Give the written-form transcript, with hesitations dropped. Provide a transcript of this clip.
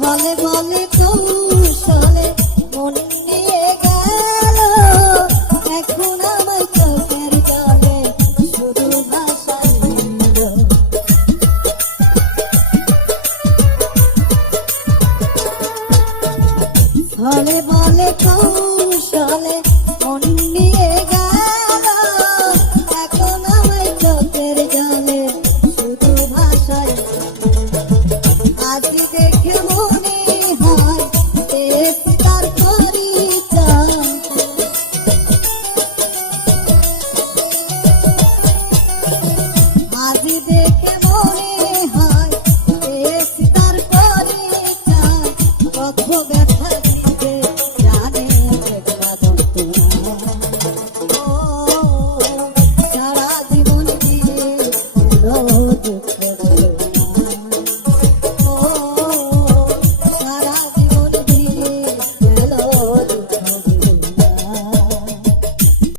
বলে বলে কৌশলে মন নিয়ে গেল, এখন আমার চোখের জলে শুধু ভাসাইল। বলে বলে কৌশলে মন নিয়ে গেল, এখন আমার চোখের জলে শুধু ভাসাইল। আজ দেখে মন